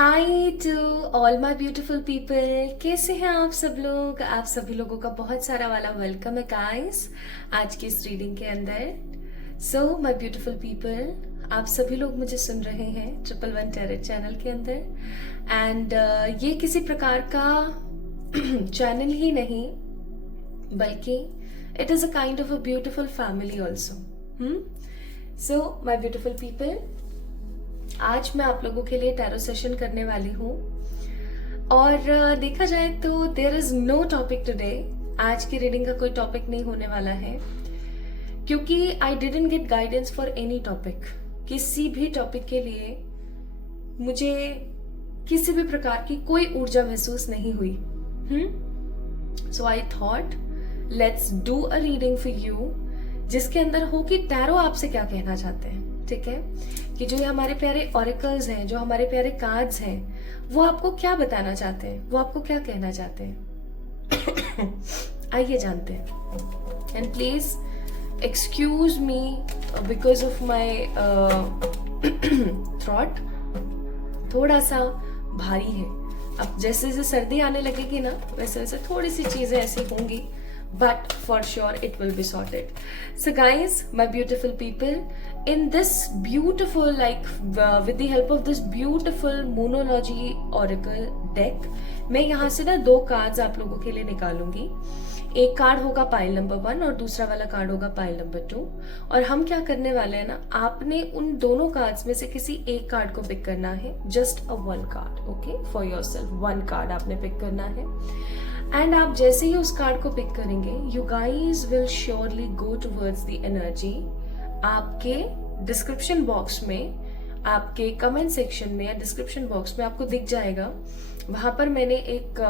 Hi to all my beautiful people. कैसे हैं आप सब लोग? आप सभी लोगों का बहुत सारा वाला वेलकम है गाइस आज की इस रीडिंग के अंदर। सो माय ब्यूटीफुल पीपल, आप सभी लोग मुझे सुन रहे हैं 111 टैरेट चैनल के अंदर। एंड ये किसी प्रकार का चैनल ही नहीं बल्कि it is a kind of a beautiful family also. So my beautiful people, आज मैं आप लोगों के लिए टैरो सेशन करने वाली हूँ और देखा जाए तो there is no topic today. आज की रीडिंग का कोई टॉपिक नहीं होने वाला है क्योंकि I didn't get guidance for any topic. किसी भी टॉपिक के लिए मुझे किसी भी प्रकार की कोई ऊर्जा महसूस नहीं हुई। So I thought let's do a reading for you जिसके अंदर हो कि टैरो आपसे क्या कहना चाहते हैं। ठीक है कि जो ये हमारे प्यारे ऑरिकल्स हैं, जो हमारे प्यारे कार्ड्स हैं, वो आपको क्या बताना चाहते हैं, वो आपको क्या कहना चाहते हैं। आइए जानते हैं। And please excuse me because of my throat थोड़ा सा भारी है। अब जैसे जैसे सर्दी आने लगेगी ना वैसे वैसे थोड़ी सी चीजें ऐसी होंगी, but for sure it will be sorted. So guys, my beautiful people, in this beautiful with the help of this beautiful Moonology Oracle deck, मैं यहाँ से ना दो कार्ड्स आप लोगों के लिए निकालूंगी। एक कार्ड होगा पाइल नंबर 1 और दूसरा वाला कार्ड होगा पाइल नंबर 2। और हम क्या करने वाले हैं ना, आपने उन दोनों कार्ड्स में से किसी एक कार्ड को पिक करना है। Just a one card, okay, for yourself one card आपने पिक करना है। एंड आप जैसे ही उस कार्ड को पिक करेंगे, you guys will surely go towards the energy. आपके डिस्क्रिप्शन बॉक्स में, आपके कमेंट सेक्शन में या डिस्क्रिप्शन बॉक्स में आपको दिख जाएगा। वहां पर मैंने एक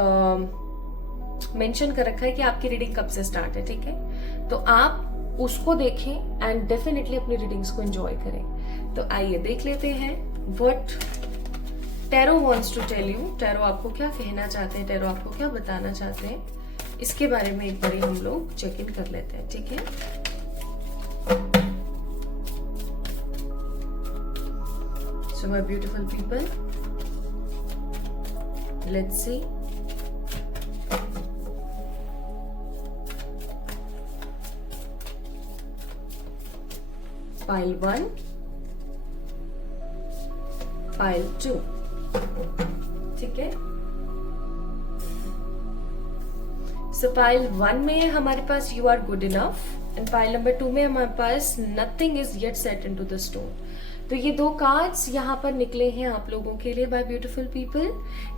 मेंशन कर रखा है कि आपकी रीडिंग कब से स्टार्ट है। ठीक है, तो आप उसको देखें एंड डेफिनेटली अपनी रीडिंग्स को एंजॉय करें। तो आइए देख लेते हैं what tarot wants to tell you. Tarot आपको क्या कहना चाहते हैं, टैरो आपको क्या बताना चाहते हैं, इसके बारे में एक बार हम लोग चेक इन कर लेते हैं। ठीक है, so my beautiful people, let's see. Pile 1, pile 2। ठीक है, सो पाइल 1 में हमारे पास you are good enough and pile number 2 में हमारे पास nothing is yet set into the stone. तो ये दो कार्ड्स यहाँ पर निकले हैं आप लोगों के लिए बाय ब्यूटीफुल पीपल।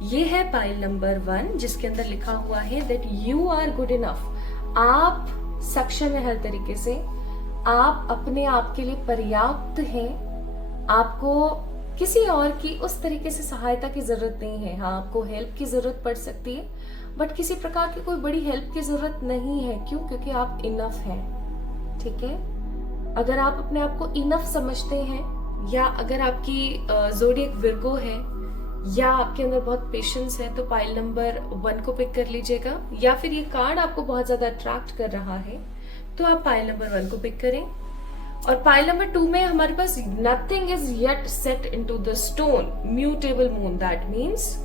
ये है पाइल नंबर 1 जिसके अंदर लिखा हुआ है that you are good enough. आप सक्षम है हर तरीके से, आप अपने आप के लिए पर्याप्त हैं। आपको किसी और की उस तरीके से सहायता की जरूरत नहीं है। हाँ, आपको हेल्प की जरूरत पड़ सकती है बट किसी प्रकार की कोई बड़ी हेल्प की जरूरत नहीं है। क्यों? क्योंकि आप इनफ हैं। ठीक है, अगर आप अपने आप को इनफ समझते हैं या अगर आपकी ज़ोडिएक विर्गो है या आपके अंदर बहुत पेशेंस है तो पाइल नंबर 1 को पिक कर लीजिएगा। या फिर ये कार्ड आपको बहुत ज्यादा अट्रैक्ट कर रहा है तो आप पाइल नंबर 1 को पिक करें। और पाइल नंबर 2 में हमारे पास nothing is yet set into the stone, mutable moon. That means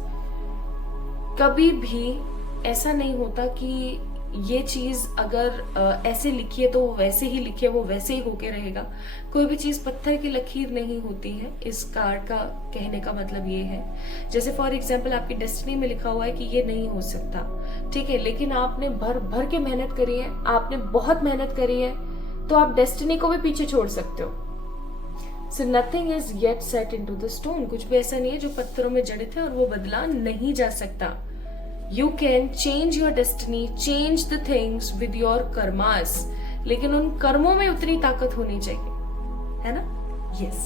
कभी भी ऐसा नहीं होता कि ये चीज अगर ऐसे लिखी है तो वो वैसे ही लिखी है, वो वैसे ही होके रहेगा। कोई भी चीज पत्थर की लकीर नहीं होती है। इस कार्ड का कहने का मतलब ये है, जैसे फॉर एग्जाम्पल आपकी डेस्टिनी में लिखा हुआ है कि ये नहीं हो सकता, ठीक है, लेकिन आपने भर भर के मेहनत करी है, आपने बहुत मेहनत करी है, तो आप डेस्टिनी को भी पीछे छोड़ सकते हो। So nothing is yet set into the stone. कुछ भी ऐसा नहीं है जो पत्थरों में जड़ित है और वो बदला नहीं जा सकता। You can change your destiny, change the things with your karmas, लेकिन उन कर्मों में उतनी ताकत होनी चाहिए, है ना? Yes.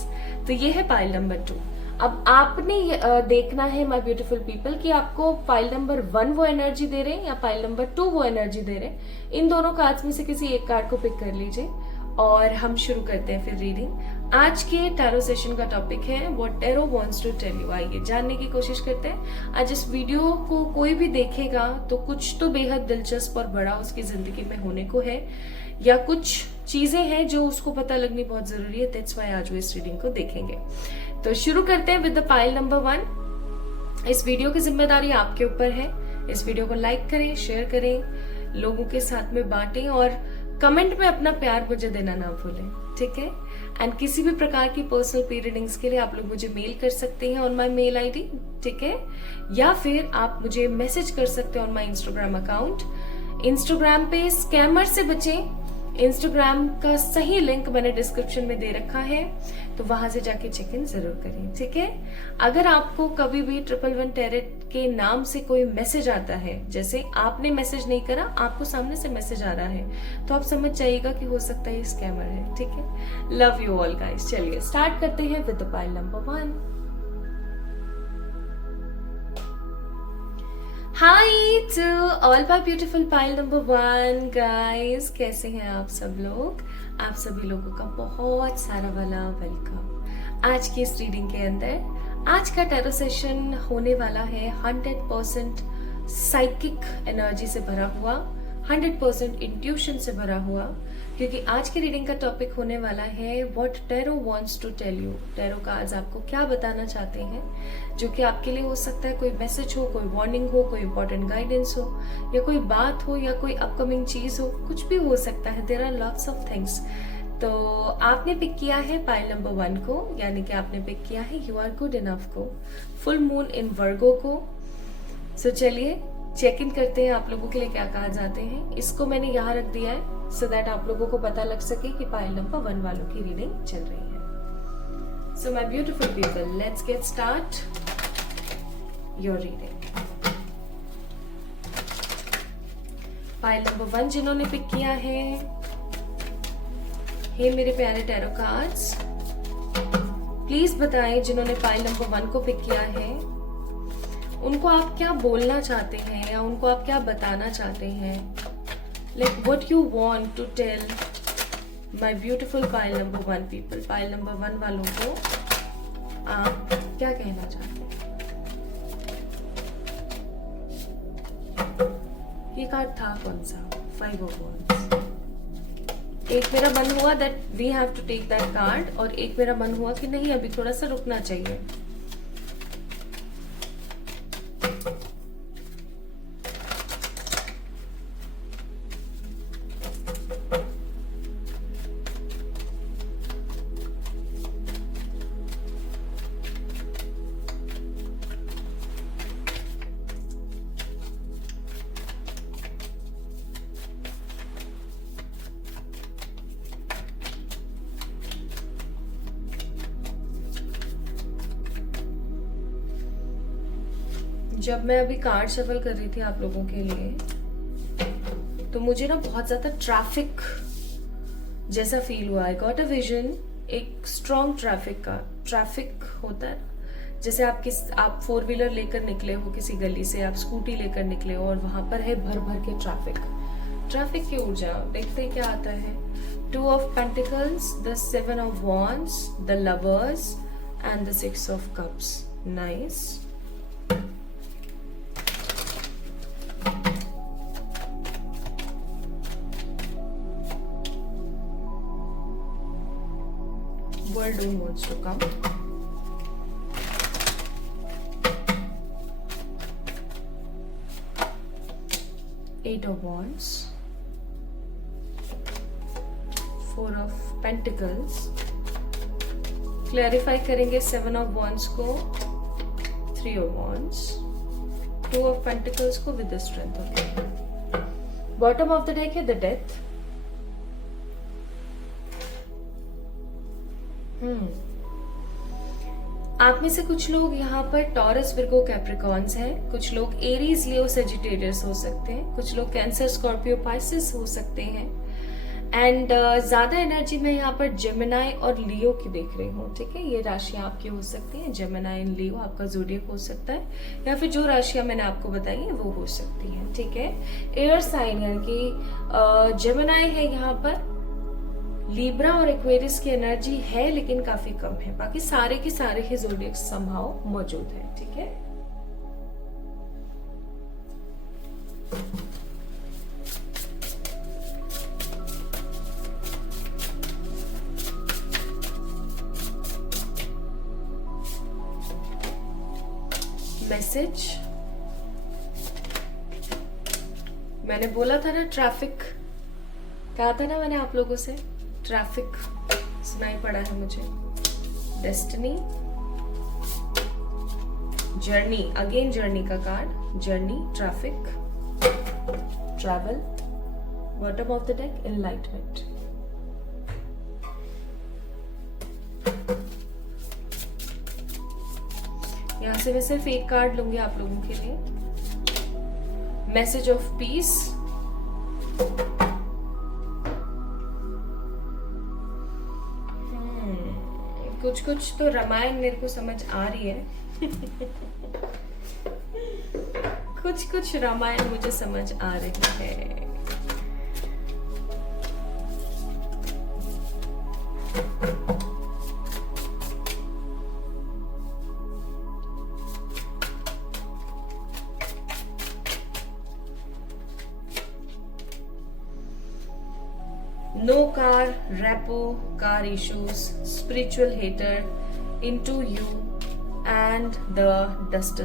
तो ये है पाइल नंबर 2। अब आपने देखना है माय ब्यूटीफुल पीपल कि आपको पाइल नंबर 1 वो एनर्जी दे रहे हैं या पाइल नंबर 2 वो एनर्जी दे रहे हैं। इन दोनों कार्ड्स में से किसी एक कार्ड को पिक कर लीजिए और हम शुरू करते हैं फिर रीडिंग। आज के टैरो सेशन का टॉपिक है what tarot wants to tell you. आइए जानने की कोशिश करते हैं। आज इस वीडियो को कोई भी देखेगा तो कुछ तो बेहद दिलचस्प और बड़ा उसकी जिंदगी में होने को है या कुछ चीजें हैं जो उसको पता लगनी बहुत जरूरी है। दैट्स व्हाई आज वो इस रीडिंग को देखेंगे। तो शुरू करते हैं विद द पाइल नंबर 1। इस वीडियो की जिम्मेदारी आपके ऊपर है। इस वीडियो को लाइक करें, शेयर करें, लोगों के साथ में बांटें और कमेंट में अपना प्यार मुझे देना ना भूलें, ठीक है। एंड किसी भी प्रकार की पर्सनल पी रीडिंग्स के लिए आप लोग मुझे मेल कर सकते हैं ऑन माई मेल आईडी, ठीक है, या फिर आप मुझे मैसेज कर सकते हैं on my Instagram account. Instagram पे स्कैमर से बचें। इंस्टाग्राम का सही लिंक मैंने डिस्क्रिप्शन में दे रखा है, तो वहां से जाके चेक इन जरूर करें, ठीक है। अगर आपको कभी भी 111 टैरेट के नाम से कोई मैसेज आता है, जैसे आपने मैसेज नहीं करा, आपको सामने से मैसेज आ रहा है, तो आप समझ जाइएगा कि हो सकता है ये स्कैमर है, ठीक है। Love you all guys. चलिए स्टार्ट करते हैं with the pile number 1। Hi to all my beautiful pile number 1 guys, कैसे हैं आप सब लोग। आप सभी लोगों का बहुत सारा वाला वेलकम आज की इस रीडिंग के अंदर। आज का टैरो सेशन होने वाला है 100% साइकिक एनर्जी से भरा हुआ, 100% इंट्यूशन से भरा हुआ, क्योंकि आज की रीडिंग का टॉपिक होने वाला है what tarot wants to tell you. Tarot cards आपको क्या बताना चाहते हैं, जो कि आपके लिए हो सकता है कोई मैसेज हो, कोई वार्निंग हो, कोई इंपॉर्टेंट गाइडेंस हो, या कोई बात हो, या कोई अपकमिंग चीज हो, कुछ भी हो सकता है। There are lots of things. तो आपने पिक किया है पाइल नंबर 1 को, यानी कि आपने पिक किया है यू आर गुड इनफ को, फुल मून इन वर्गो को। सो चलिए चेक इन करते हैं आप लोगों के लिए क्या कहा जाते हैं। इसको मैंने यहाँ रख दिया है सो दैट आप लोगों को पता लग सके कि पाइल नंबर 1 वालों की रीडिंग चल रही है। So my beautiful people, let's get start your reading. Pile number 1 जिन्होंने पिक किया है, हे मेरे प्यारे टैरो कार्ड्स, प्लीज बताएं जिन्होंने पाइल नंबर 1 को पिक किया है, उनको आप क्या बोलना चाहते हैं या उनको आप क्या बताना चाहते हैं। Like what you want to tell my beautiful pile number 1 people। Pile number 1 वालों को आप क्या कहना चाहते हैं। ये कार्ड था कौन सा, 5 of Wands। एक मेरा मन हुआ that we have to take that card, और एक मेरा मन हुआ कि नहीं अभी थोड़ा सा रुकना चाहिए। जब मैं अभी कार्ड शफल कर रही थी आप लोगों के लिए, तो मुझे ना बहुत ज्यादा ट्रैफिक जैसा फील हुआ। आई गॉट अ विजन, एक स्ट्रॉन्ग ट्रैफिक का। ट्रैफिक होता है जैसे आप 4 व्हीलर लेकर निकले हो किसी गली से, आप स्कूटी लेकर निकले हो और वहां पर है भर भर के ट्रैफिक की ऊर्जा। देखते हैं क्या आता है। 2 of Pentacles, the 7 of Wands, the Lovers and the 6 of Cups। Nice. Whirlwind wants to come। Eight of Wands, 4 of Pentacles। Clarify करेंगे 7 of Wands को, 3 of Wands, 2 of Pentacles को with the Strength of God। Bottom of the deck है the death. आप में से कुछ लोग यहाँ पर टॉरस, विर्गो, कैप्रिकॉन्स हैं, कुछ लोग एरीज, लियो, सेजिटेरियस हो सकते हैं, कुछ लोग कैंसर, स्कॉर्पियो, पाइसेस हो सकते हैं। एंड ज्यादा एनर्जी में यहाँ पर जेमिनाई और लियो की देख रही हूँ, ठीक है। ये राशियां आपकी हो सकती हैं, जेमिनाई एंड लियो आपका ज़ोडिएक हो सकता है, या फिर जो राशियां मैंने आपको बताई है वो हो सकती हैं, ठीक है। एयर साइन यानी कि जेमिनाई है यहाँ पर, लीब्रा और एक्वेरियस की एनर्जी है लेकिन काफी कम है। बाकी सारे के सारे ही ज़ोडिएक समहाउ मौजूद है, ठीक है। मैसेज, मैंने बोला था ना ट्रैफिक, कहा था ना मैंने आप लोगों से, ट्रैफिक सुनाई पड़ा है मुझे। डेस्टिनी, जर्नी, अगेन जर्नी का card, journey, traffic, travel, bottom of the deck, enlightenment. यहां से मैं सिर्फ एक कार्ड लूंगी आप लोगों के लिए, मैसेज ऑफ पीस, कुछ कुछ तो रामायण मेरे को समझ आ रही है कुछ कुछ रामायण मुझे समझ आ रही है। No car, repo, car issues, spiritual hater, into you, and the dust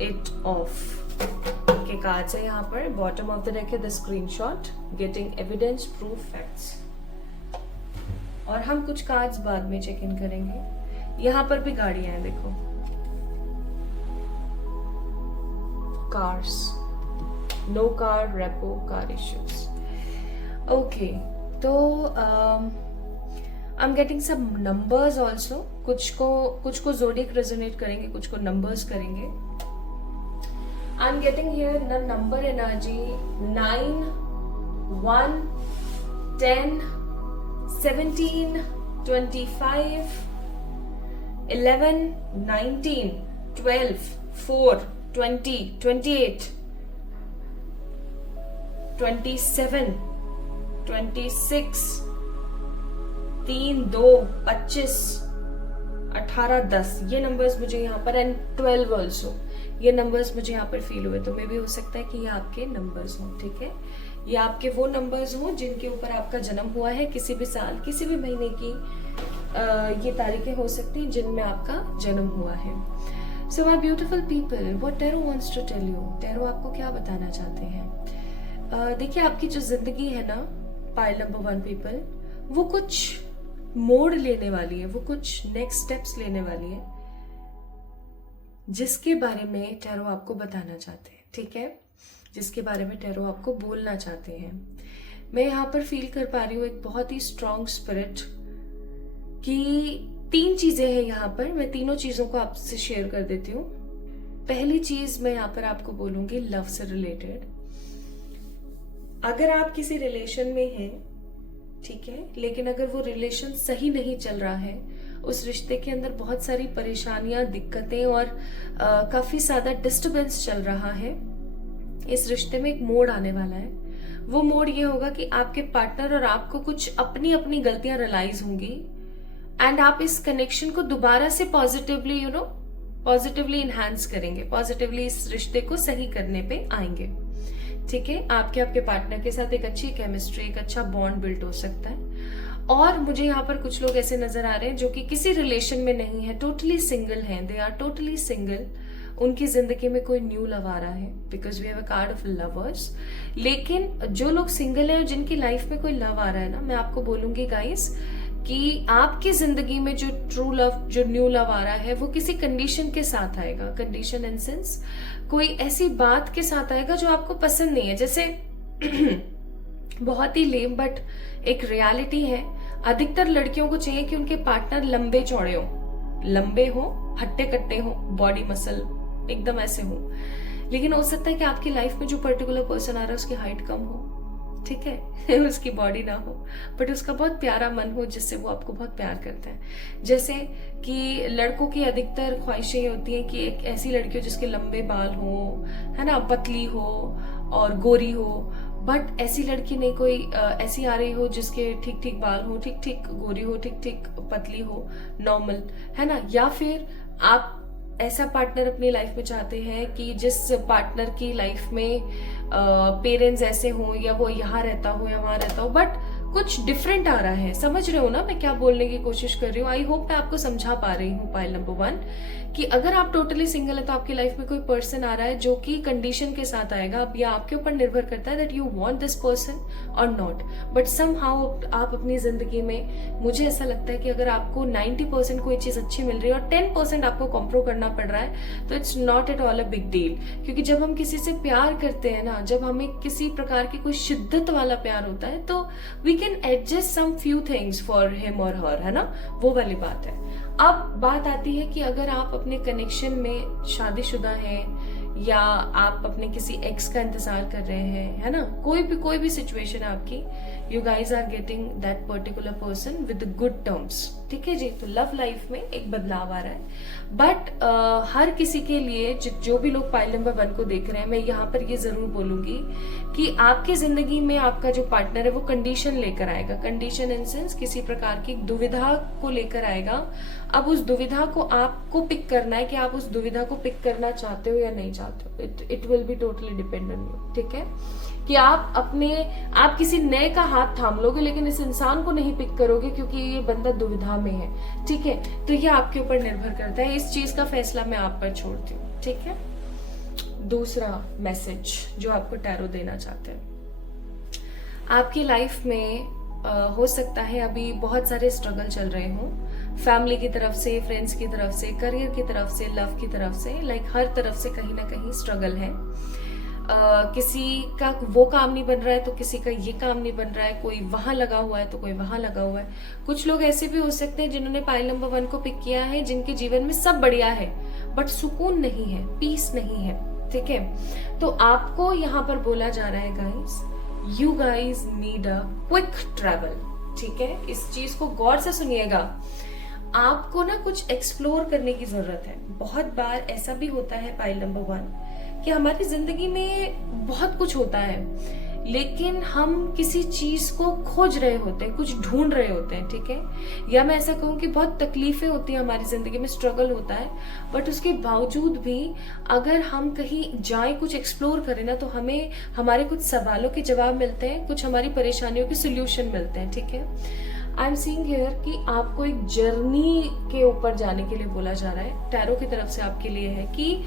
it off के कार्ड्स है यहाँ पर। बॉटम ऑफ द डेक है the screenshot, getting evidence, proof, facts. और हम कुछ कार्ड्स बाद में चेक इन करेंगे। यहाँ पर भी गाड़ियां हैं, देखो, cars, no car, repo, car issues. Okay, तो I am getting some numbers also, कुछ को जोडिक रेजोनेट करेंगे, कुछ को नंबर्स करेंगे। I am getting here the number energy 9, 1, 10, 17, 25, 11, 19, 12, 4, 20, 28, 27, 26, 3, 2, 25, 18, 10, ये नंबर्स मुझे यहाँ पर, एंड 12 ऑल्सो, ये नंबर्स मुझे यहाँ पर फील हुए। तो मे भी हो सकता है कि ये आपके नंबर्स हों, ठीक है, ये आपके वो नंबर्स हों जिनके ऊपर आपका जन्म हुआ है, किसी भी साल, किसी भी महीने की ये तारीखें हो सकती हैं जिनमें आपका जन्म हुआ है। So my beautiful people, what tarot wants to tell you, tarot आपको क्या बताना चाहते हैं? देखिए, आपकी जो जिंदगी है ना पाइल नंबर 1 पीपल, वो कुछ मोड़ लेने वाली है, वो कुछ नेक्स्ट स्टेप्स लेने वाली है, जिसके बारे में टैरो आपको बताना चाहते हैं, ठीक है, जिसके बारे में टैरो आपको बोलना चाहते हैं। मैं यहाँ पर फील कर पा रही हूँ एक बहुत ही स्ट्रॉन्ग स्पिरिट की 3 चीजें हैं यहाँ पर। मैं तीनों चीजों को आपसे शेयर कर देती हूँ। पहली चीज मैं यहाँ पर आपको बोलूंगी लव से रिलेटेड। अगर आप किसी रिलेशन में हैं, ठीक है, लेकिन अगर वो रिलेशन सही नहीं चल रहा है, उस रिश्ते के अंदर बहुत सारी परेशानियां, दिक्कतें और काफी ज्यादा डिस्टरबेंस चल रहा है, इस रिश्ते में एक मोड़ आने वाला है। वो मोड़ ये होगा कि आपके पार्टनर और आपको कुछ अपनी अपनी गलतियां रियलाइज होंगी, एंड आप इस कनेक्शन को दोबारा से पॉजिटिवली पॉजिटिवली इनहैंस करेंगे, पॉजिटिवली इस रिश्ते को सही करने पे आएंगे, ठीक है। आपके पार्टनर के साथ एक अच्छी केमिस्ट्री, एक अच्छा बॉन्ड बिल्ड हो सकता है। और मुझे यहाँ पर कुछ लोग ऐसे नजर आ रहे हैं जो कि किसी रिलेशन में नहीं है, टोटली सिंगल हैं, दे आर टोटली सिंगल। उनकी जिंदगी में कोई न्यू लव आ रहा है, because we have a card of lovers. लेकिन जो लोग सिंगल हैं और जिनकी लाइफ में कोई लव आ रहा है ना, मैं आपको बोलूंगी गाइस कि आपकी जिंदगी में जो ट्रू लव, जो न्यू लव आ रहा है, वो किसी कंडीशन के साथ आएगा। कंडीशन इन सेंस कोई ऐसी बात के साथ आएगा जो आपको पसंद नहीं है। जैसे बहुत ही लेम बट एक रियलिटी है, अधिकतर लड़कियों को चाहिए कि उनके पार्टनर लंबे चौड़े हो, लंबे हो, हट्टे कट्टे हो, बॉडी मसल एकदम ऐसे हो। लेकिन हो सकता है कि आपकी लाइफ में जो पर्टिकुलर पर्सन आ रहा है उसकी हाइट कम हो, ठीक है उसकी बॉडी ना हो, बट उसका बहुत प्यारा मन हो जिससे वो आपको बहुत प्यार करता है। जैसे कि लड़कों की अधिकतर ख्वाहिशें ये होती हैं कि एक ऐसी लड़की हो जिसके लंबे बाल हो, है ना, पतली हो और गोरी हो। बट ऐसी लड़की नहीं कोई ऐसी आ रही हो जिसके ठीक ठीक बाल हो, ठीक ठीक गोरी हो, ठीक ठीक पतली हो, नॉर्मल, है ना। या फिर आप ऐसा पार्टनर अपनी लाइफ में चाहते हैं कि जिस पार्टनर की लाइफ में पेरेंट्स ऐसे हों, या वो यहाँ रहता हो या वहां रहता हो, बट कुछ डिफरेंट आ रहा है। समझ रहे हो ना मैं क्या बोलने की कोशिश कर रही हूँ? आई होप मैं आपको समझा पा रही हूँ। पाइल नंबर 1 कि अगर आप टोटली सिंगल है तो आपकी लाइफ में कोई पर्सन आ रहा है जो कि कंडीशन के साथ आएगा। अब यह आपके ऊपर निर्भर करता है that you want this person और नॉट, बट समहाउ आप अपनी जिंदगी में, मुझे ऐसा लगता है कि अगर आपको 90% कोई चीज अच्छी मिल रही है और 10% आपको कॉम्प्रो करना पड़ रहा है तो it's not at all a big deal. क्योंकि जब हम किसी से प्यार करते हैं ना, जब हमें किसी प्रकार की कोई शिद्दत वाला प्यार होता है तो we can adjust some few things for him और हर, है ना, वो वाली बात है। अब बात आती है कि अगर आप अपने कनेक्शन में शादीशुदा हैं या आप अपने किसी एक्स का इंतजार कर रहे हैं, है ना, कोई भी सिचुएशन है आपकी, you guys are getting that particular person with good terms, ठीक है जी। तो लव लाइफ में एक बदलाव आ रहा है। बट हर किसी के लिए, जो भी लोग पाइल नंबर 1 को देख रहे हैं, मैं यहाँ पर ये जरूर बोलूंगी कि आपकी जिंदगी में आपका जो पार्टनर है वो कंडीशन लेकर आएगा। कंडीशन इन सेंस किसी प्रकार की दुविधा को लेकर आएगा। अब उस दुविधा को आपको पिक करना है कि आप उस दुविधा को पिक करना चाहते हो या नहीं चाहते हो। It will be totally depend on you, ठीक है, कि आप किसी नए का हाथ थाम लोगे लेकिन इस इंसान को नहीं पिक करोगे क्योंकि ये बंदा दुविधा में है, ठीक है। तो ये आपके ऊपर निर्भर करता है, इस चीज का फैसला मैं आप पर छोड़ती हूँ, ठीक है। दूसरा मैसेज जो आपको टैरो देना चाहते हैं, आपकी लाइफ में हो सकता है अभी बहुत सारे स्ट्रगल चल रहे हों, फैमिली की तरफ से, फ्रेंड्स की तरफ से, करियर की तरफ से, लव की तरफ से, लाइक हर तरफ से कहीं ना कहीं स्ट्रगल है। किसी का वो काम नहीं बन रहा है तो किसी का ये काम नहीं बन रहा है, कोई वहां लगा हुआ है तो कोई वहां लगा हुआ है। कुछ लोग ऐसे भी हो सकते हैं जिन्होंने पाइल नंबर 1 को पिक किया है, जिनके जीवन में सब बढ़िया है बट सुकून नहीं है, पीस नहीं है, ठीक है। तो आपको यहाँ पर बोला जा रहा है guys, you guys need a quick travel, ठीक है। इस चीज को गौर से सुनिएगा। आपको ना कुछ एक्सप्लोर करने की जरूरत है। बहुत बार ऐसा भी होता है पाइल नंबर 1 कि हमारी जिंदगी में बहुत कुछ होता है लेकिन हम किसी चीज को खोज रहे होते हैं, कुछ ढूंढ रहे होते हैं, ठीक है। या मैं ऐसा कहूँ कि बहुत तकलीफें होती हैं हमारी जिंदगी में, स्ट्रगल होता है, बट उसके बावजूद भी अगर हम कहीं जाए, कुछ एक्सप्लोर करें ना, तो हमें हमारे कुछ सवालों के जवाब मिलते हैं, कुछ हमारी परेशानियों के सोल्यूशन मिलते हैं, ठीक है। आई एम सीइंग हियर कि आपको एक जर्नी के ऊपर जाने के लिए बोला जा रहा है। टैरो की तरफ से आपके लिए है कि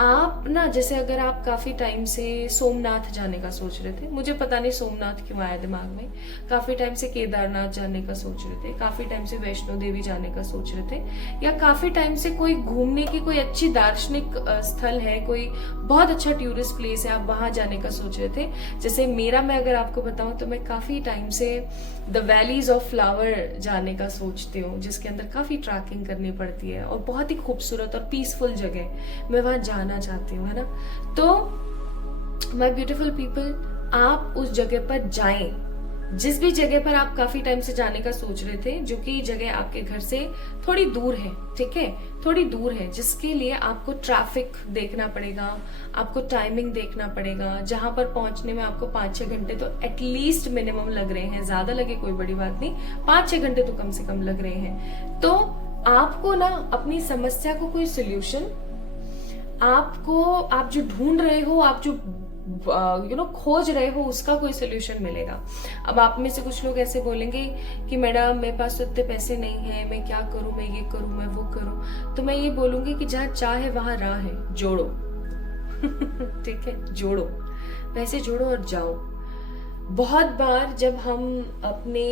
आप ना, जैसे अगर आप काफी टाइम से सोमनाथ जाने का सोच रहे थे, मुझे पता नहीं सोमनाथ क्यों आया दिमाग में, काफी टाइम से केदारनाथ जाने का सोच रहे थे, काफी टाइम से वैष्णो देवी जाने का सोच रहे थे, या काफी टाइम से कोई घूमने की कोई अच्छी दार्शनिक स्थल है, कोई बहुत अच्छा टूरिस्ट प्लेस है, आप वहां जाने का सोच रहे थे। जैसे मैं अगर आपको बताऊं तो मैं काफी टाइम से द वैलीज ऑफ फ्लावर जाने का सोचती हूँ, जिसके अंदर काफी ट्रैकिंग करनी पड़ती है और बहुत ही खूबसूरत और पीसफुल जगह, मैं वहां जाना चाहती हूँ, है ना। तो माय ब्यूटीफुल पीपल, आप उस जगह पर जाएं, जिस भी जगह पर आप काफी टाइम से जाने का सोच रहे थे, जो कि जगह आपके घर से थोड़ी दूर है, ठीक है, थोड़ी दूर है, जिसके लिए आपको ट्रैफिक देखना पड़ेगा, आपको टाइमिंग देखना पड़ेगा, जहां पर पहुंचने में आपको 5-6 घंटे तो एटलीस्ट मिनिमम लग रहे हैं, ज्यादा लगे कोई बड़ी बात नहीं, 5-6 घंटे तो कम से कम लग रहे हैं। तो आपको ना अपनी समस्या को कोई सोल्यूशन, आप जो ढूंढ रहे हो, आप जो खोज रहे हो, उसका कोई सोल्यूशन मिलेगा। अब आप में से कुछ लोग ऐसे बोलेंगे कि मैडम मेरे पास तो इतने पैसे नहीं है, मैं क्या करूं, मैं ये करूं, मैं वो करूं। तो मैं ये बोलूंगी कि जहां चाह है वहां राह है, जोड़ो ठीक है, जोड़ो, पैसे जोड़ो और जाओ। बहुत बार जब हम अपने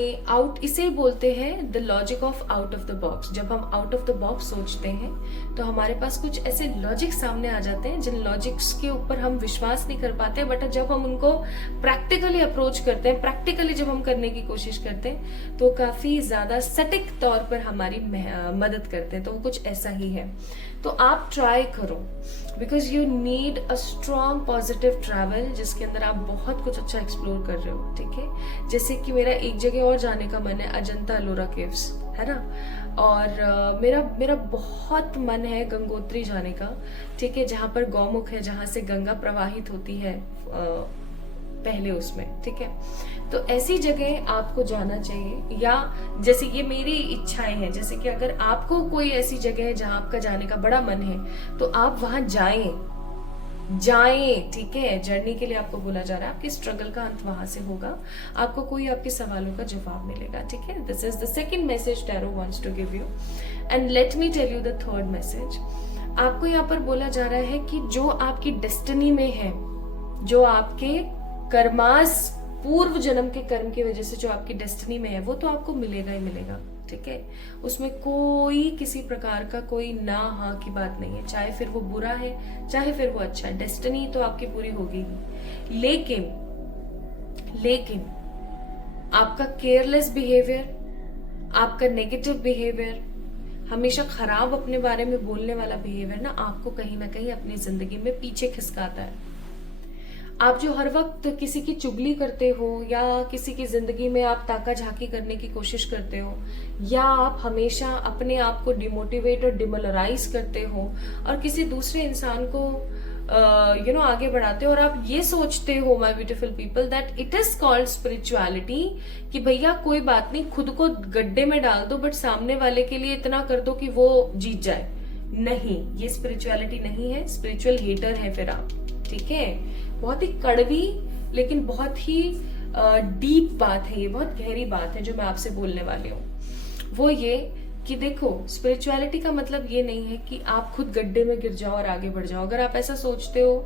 इसे बोलते हैं the logic of out of the box, जब हम आउट ऑफ द बॉक्स सोचते हैं तो हमारे पास कुछ ऐसे लॉजिक सामने आ जाते हैं जिन लॉजिक्स के ऊपर हम विश्वास नहीं कर पाते, बट जब हम उनको प्रैक्टिकली अप्रोच करते हैं, प्रैक्टिकली जब हम करने की कोशिश करते हैं तो काफी ज्यादा सटीक तौर पर हमारी मदद करते हैं। तो वो कुछ ऐसा ही है। तो आप ट्राई करो, because you need a strong positive travel, जिसके अंदर आप बहुत कुछ अच्छा एक्सप्लोर कर रहे हो, ठीक है। जैसे कि मेरा एक जगह और जाने का मन है, अजंता एलोरा केव्स, है ना, और मेरा बहुत मन है गंगोत्री जाने का, ठीक है, जहाँ पर गौमुख है, जहाँ से गंगा प्रवाहित होती है पहले उसमें, ठीक है। तो ऐसी जगह आपको जाना चाहिए, या जैसे ये मेरी इच्छाएं हैं, जैसे कि अगर आपको कोई ऐसी जगह है जहां आपका जाने का बड़ा मन है तो आप वहां जाएं, जाएं, ठीक है। जर्नी के लिए आपको बोला जा रहा है, आपके स्ट्रगल का अंत वहां से होगा, आपको कोई आपके सवालों का जवाब मिलेगा, ठीक है। This is the second message tarot wants to give you. And let me tell you the third message. आपको यहाँ पर बोला जा रहा है कि जो आपकी डेस्टिनी में है, जो आपके कर्मास, पूर्व जन्म के कर्म की वजह से जो आपकी डेस्टिनी में है, वो तो आपको मिलेगा ही मिलेगा, ठीक है। उसमें कोई किसी प्रकार का कोई ना हाँ की बात नहीं है, चाहे फिर वो बुरा है चाहे फिर वो अच्छा है, डेस्टिनी तो आपकी पूरी होगी ही। लेकिन आपका केयरलेस बिहेवियर, आपका नेगेटिव बिहेवियर, हमेशा खराब अपने बारे में बोलने वाला बिहेवियर ना कहीं अपनी जिंदगी में पीछे खिसकाता है। आप जो हर वक्त किसी की चुगली करते हो या किसी की जिंदगी में आप ताका झाकी करने की कोशिश करते हो, या आप हमेशा अपने आप को डिमोटिवेट और डिमोरलाइज करते हो और किसी दूसरे इंसान को आगे बढ़ाते हो, और आप ये सोचते हो my beautiful people that it is called spirituality, कि भैया कोई बात नहीं, खुद को गड्ढे में डाल दो बट सामने वाले के लिए इतना कर दो कि वो जीत जाए। नहीं, ये स्पिरिचुअलिटी नहीं है, स्पिरिचुअल हेटर है फिर आप, ठीक है। बहुत ही कड़वी लेकिन बहुत ही डीप बात है, ये बहुत गहरी बात है जो मैं आपसे बोलने वाली हूँ। वो ये कि देखो, स्पिरिचुअलिटी का मतलब ये नहीं है कि आप खुद गड्ढे में गिर जाओ और आगे बढ़ जाओ। अगर आप ऐसा सोचते हो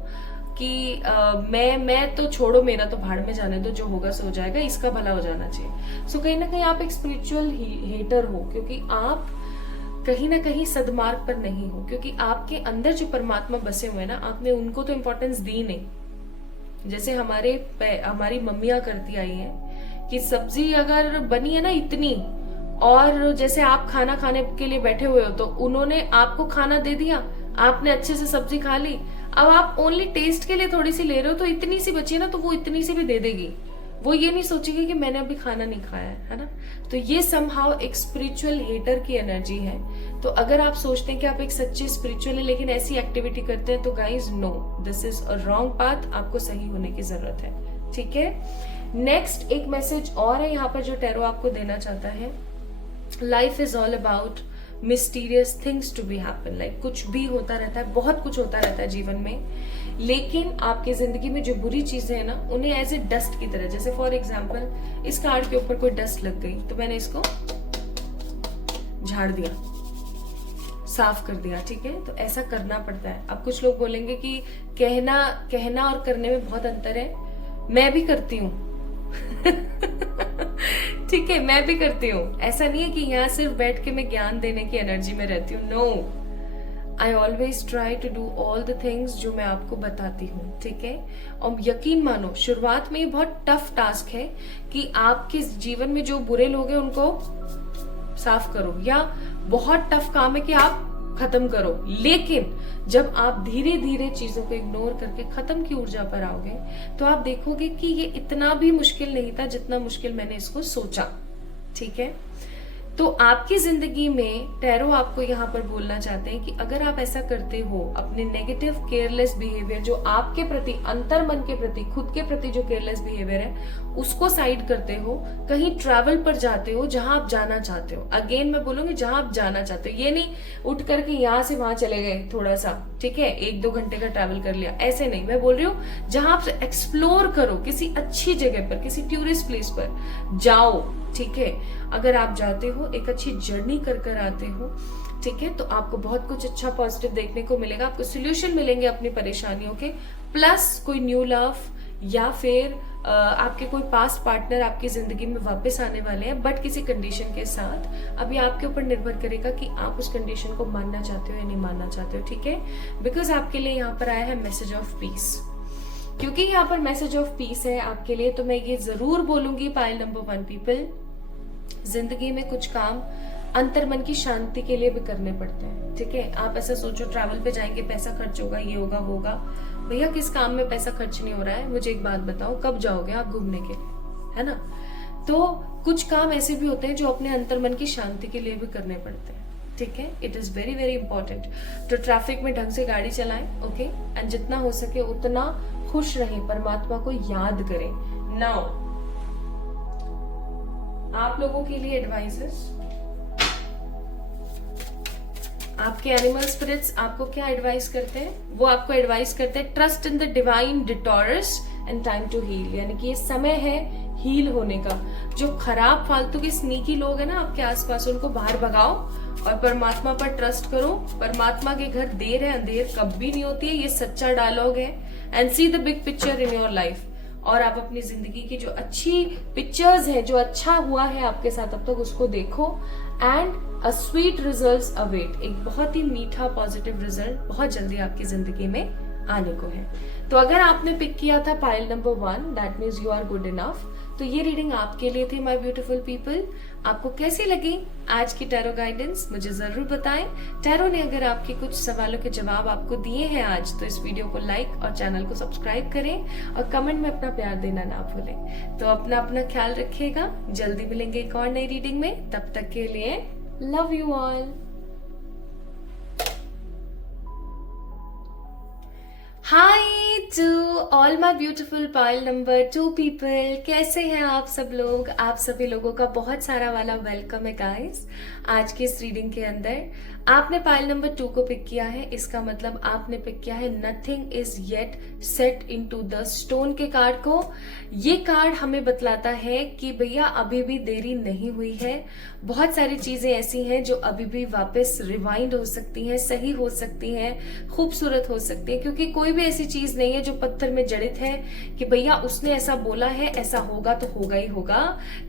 कि मैं तो छोड़ो, मेरा तो भाड़ में जाने दो, जो होगा सो जाएगा, इसका भला हो जाना चाहिए, सो कहीं ना कहीं आप एक स्पिरिचुअल हेटर हो, क्योंकि आप कहीं ना कहीं सदमार्ग पर नहीं हो, क्योंकि आपके अंदर जो परमात्मा बसे हुए हैं ना, आपने उनको तो इम्पोर्टेंस दी नहीं। जैसे हमारी मम्मियां करती आई हैं कि सब्जी अगर बनी है ना इतनी, और जैसे आप खाना खाने के लिए बैठे हुए हो तो उन्होंने आपको खाना दे दिया, आपने अच्छे से सब्जी खा ली, अब आप ओनली टेस्ट के लिए थोड़ी सी ले रहे हो तो इतनी सी बची है ना, तो वो इतनी सी भी दे देगी, वो ये नहीं सोचेगी कि मैंने अभी खाना नहीं खाया है ना। तो ये समहाउ एक स्पिरिचुअल हेटर की एनर्जी है। तो अगर आप सोचते हैं कि आप एक सच्चे स्पिरिचुअल है लेकिन ऐसी एक्टिविटी करते हैं, तो guys no, this is a wrong path, आपको सही होने की जरूरत है, ठीक है। नेक्स्ट एक मैसेज और है यहाँ पर जो टैरो आपको देना चाहता है। Life is all about mysterious things to be happen, like कुछ भी होता रहता है, बहुत कुछ होता रहता है जीवन में, लेकिन आपकी जिंदगी में जो बुरी चीजें हैं ना, उन्हें एज ए डस्ट की तरह, जैसे फॉर एग्जाम्पल इस कार्ड के ऊपर कोई डस्ट लग गई तो मैंने इसको झाड़ दिया, साफ कर दिया, ठीक है। तो ऐसा करना पड़ता है। अब कुछ लोग बोलेंगे कि कहना और करने में बहुत अंतर है, मैं भी करती हूँ ठीक है, मैं भी करती हूँ। ऐसा नहीं है कि यहाँ सिर्फ बैठ के मैं ज्ञान देने की एनर्जी में रहती हूँ, no, I always try to do all the things जो मैं आपको बताती हूँ, ठीक है। और यकीन मानो, शुरुआत में ये बहुत टफ टास्क है कि आपके जीवन में जो बुरे लोग हैं उनको साफ करो, या बहुत टफ काम है कि आप खत्म करो, लेकिन जब आप धीरे धीरे चीजों को इग्नोर करके खत्म की ऊर्जा पर आओगे तो आप देखोगे कि ये इतना भी मुश्किल नहीं था जितना मुश्किल मैंने इसको सोचा, ठीक है। तो आपकी जिंदगी में टैरो आपको यहाँ पर बोलना चाहते हैं कि अगर आप ऐसा करते हो, अपने नेगेटिव केयरलेस बिहेवियर जो आपके प्रति, अंतर मन के प्रति, खुद के प्रति जो केयरलेस बिहेवियर है उसको साइड करते हो, कहीं ट्रैवल पर जाते हो जहां आप जाना चाहते हो। अगेन मैं बोलूंगी जहां आप जाना चाहते हो, ये नहीं उठ करके यहाँ से वहां चले गए थोड़ा सा, ठीक है, 1-2 घंटे का ट्रैवल कर लिया, ऐसे नहीं। मैं बोल रही हूँ जहां आप एक्सप्लोर करो, किसी अच्छी जगह पर, किसी टूरिस्ट प्लेस पर जाओ, ठीक है। अगर आप जाते हो, एक अच्छी जर्नी कर आते हो, ठीक है, तो आपको बहुत कुछ अच्छा पॉजिटिव देखने को मिलेगा, आपको सोल्यूशन मिलेंगे अपनी परेशानियों के, प्लस कोई न्यू लव या फिर आपके कोई पास्ट पार्टनर आपकी जिंदगी में वापस आने वाले हैं, बट किसी कंडीशन के साथ। अब ये आपके ऊपर निर्भर करेगा कि आप उस कंडीशन को मानना चाहते हो या नहीं मानना चाहते हो, ठीक है। बिकॉज आपके लिए यहाँ पर आया है मैसेज ऑफ पीस, क्योंकि यहाँ पर मैसेज ऑफ पीस है आपके लिए, तो मैं ये जरूर बोलूंगी पाइल नंबर 1 पीपल, जिंदगी में कुछ काम अंतर मन की शांति के लिए भी करने पड़ते हैं, ठीक है। आप ऐसा सोचो ट्रैवल पे जाएंगे, पैसा खर्च होगा, ये होगा वो होगा, भैया किस काम में पैसा खर्च नहीं हो रहा है, मुझे एक बात बताओ, कब जाओगे आप घूमने के लिए, है ना। तो कुछ काम ऐसे भी होते हैं जो अपने अंतर मन की शांति के लिए भी करने पड़ते हैं, ठीक है। It is very very important. तो ट्रैफिक में ढंग से गाड़ी चलाएं, ओके, एंड जितना हो सके उतना खुश रहें, परमात्मा को याद करें। नाउ आप लोगों के लिए एडवाइसेस, आपके एनिमल स्पिरिट्स आपको क्या एडवाइस करते हैं? वो आपको एडवाइस करते हैं trust in the divine detours and time to heal, यानी कि ये समय है हील होने का। जो खराब फालतू के स्नीकी लोग हैं ना आपके आसपास, उनको बाहर भगाओ और परमात्मा पर ट्रस्ट करो। परमात्मा के घर देर है अंधेर कभी नहीं होती है, ये सच्चा डायलॉग है। And see the big picture in your life. और आप अपनी जिंदगी की जो अच्छी पिक्चर्स हैं, जो अच्छा हुआ है आपके साथ अब तक, उसको देखो। And a sweet result await, एक बहुत ही मीठा पॉजिटिव रिजल्ट बहुत जल्दी आपकी जिंदगी में आने को है। तो अगर आपने पिक किया था pile number 1, that means you are good enough. तो ये रीडिंग आपके लिए थी माय ब्यूटीफुल पीपल। आपको कैसी लगी आज की टैरो गाइडेंस मुझे जरूर बताएं। टैरो ने अगर आपके कुछ सवालों के जवाब आपको दिए हैं आज, तो इस वीडियो को लाइक और चैनल को सब्सक्राइब करें और कमेंट में अपना प्यार देना ना भूलें। तो अपना ख्याल रखिएगा। जल्दी मिलेंगे एक और नई रीडिंग में, तब तक के लिए love you all. Hi to all my beautiful pile number 2 people. कैसे हैं आप सब लोग? आप सभी लोगों का बहुत सारा वाला वेलकम है गाइस आज की इस रीडिंग के अंदर। आपने पाइल नंबर 2 को पिक किया है, इसका मतलब आपने पिक किया है nothing is yet set into the stone के कार्ड को। ये कार्ड हमें बतलाता है कि भैया अभी भी देरी नहीं हुई है। बहुत सारी चीजें ऐसी हैं जो अभी भी वापस रिवाइंड हो सकती हैं, सही हो सकती हैं, खूबसूरत हो सकती हैं, क्योंकि कोई भी ऐसी चीज नहीं है जो पत्थर में जड़ित है कि भैया उसने ऐसा बोला है ऐसा होगा तो होगा ही होगा।